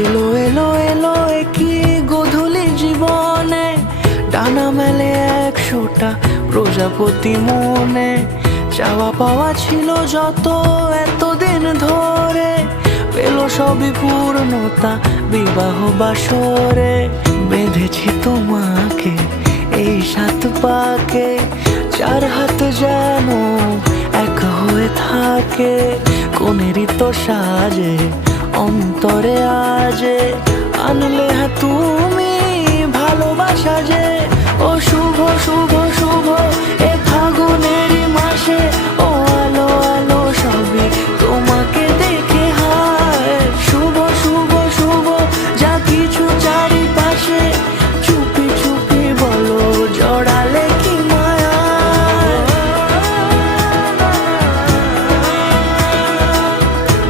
এলো এলো এলো কি গোধূলি জীবনে, ডানা মেলে 100টা প্রজাপতি মনে। চাওয়া পাওয়া ছিল যত এতদিন ধরে, পেল সবই পূর্ণতা বিবাহ বাসরে। বেঁধেছি তোমাকে এই 7 পাকে, 4 হাত যেন এক হয়ে থাকে। কোনেরই তো সাজে অন্তরে আজে, আনলে তুমি ভালোবাসা যে। ও শুভ শুভ শুভ